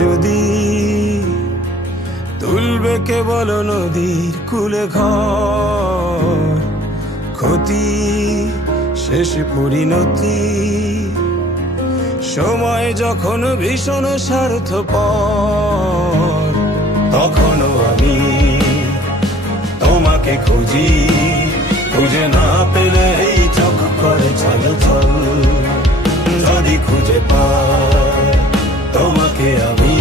যদি তুলবে কেবল নদীর কূলে ঘর, ক্ষতি শেষ পরিণতি, সময় যখন ভীষণ স্বার্থপর, তখনও আমি তোমাকে খুঁজি, খুঁজে না পেলে এই চোখ করে ছল ছল। যদি খুঁজে পাই তোমাকে আমি,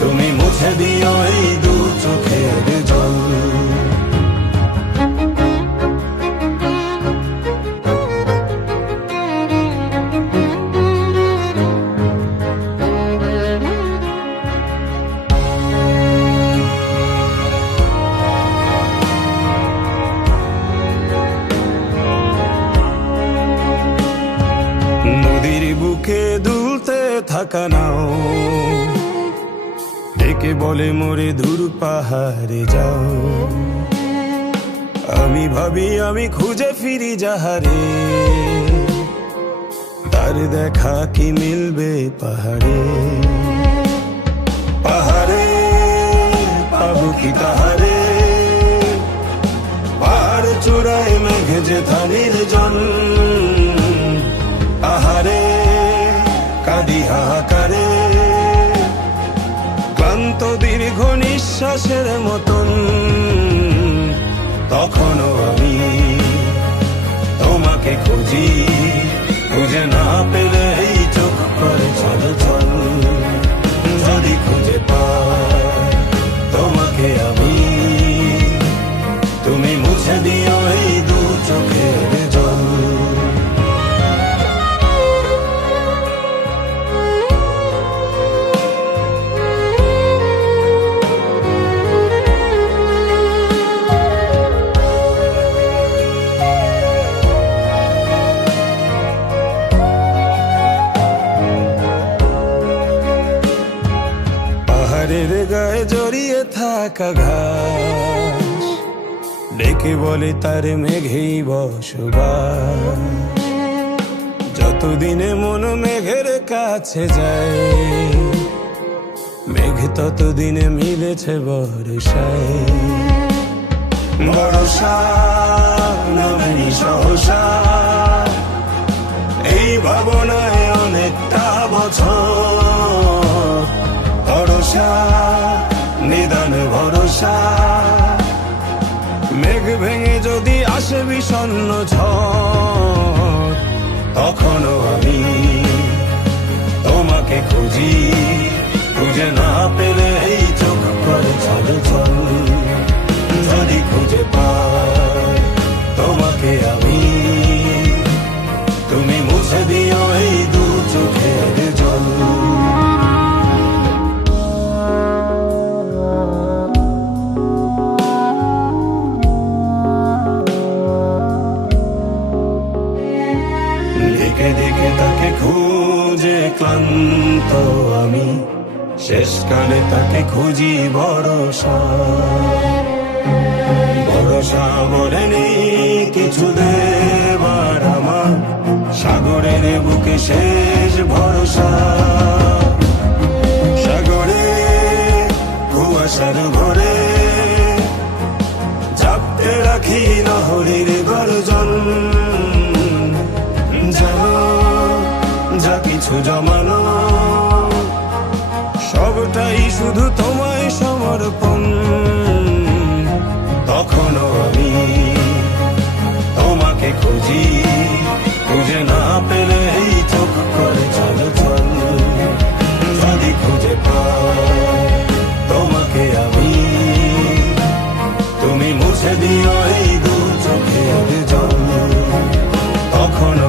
তুমি মুছে দিও এই দু চোখের জল। নদীর বুকে দুলতে থাকা নাও, ডেকে বলে মোরে দূর পাহাড়ে যাও। আমি ভাবি আমি খুঁজে ফিরি যাহারে, তার দেখা কি মিলবে পাহাড়ে। পাহাড়ে পাবো কি তাহারে, পাহাড় চূড়ায় মেঘে যে ধানির জন। আহারে কাঁদি হাহাকারে, ক্লান্ত দীর্ঘ নিঃশ্বাসের মতন, তখনও আমি তোমাকে খুঁজি, খুঁজে না পেলে এই চোখ করে ছল ছল। যদি খুঁজে পাই তোমাকে আমি, তুমি মুছে দিও এই দু চোখের জল। পাহাড়ের গায়ে জড়িয়ে থাকা ঘাস, ডেকে বলে তার মেঘেই বসবাস। যতদিনে মন মেঘের কাছে যায়, মেঘ ততদিনে মিলেছে বর্ষায়। বর্ষা নামেনি সহসা, এই ভাবনায় অনেকটা বছর। ভরসা নিদান ভরসা, মেঘ ভেঙে যদি আসে বিষণ্ণ ঝড়, তখনও আমি তোমাকে খুঁজি, খুঁজে না পেলে এই চোখ করে ছল ছল। যদি খুঁজে পাই তোমাকে আমি, তুমি মুছে দিও এই দু চোখের জল। দেখে দেখে তাকে খুঁজে ক্লান্ত আমি, শেষকালে তাকে খুঁজি ভরসা। ভরসা বলে নেই কিছু দেবার আমার, সাগরের বুকে শেষ ভরসা। সাগরে কুয়াশার ঘরে চাপতে রাখি নহরীর গর্জন। জানো যা কিছু জমানো, সবটাই শুধু তোমায় সমর্পণ। তখনও আমি তোমাকে খুঁজি, খুঁজে না পেলে এই চোখ করে ছল ছল। যদি খুঁজে পাই তোমাকে আমি, তুমি মুছে দিও এই দু চোখের জল। তখনও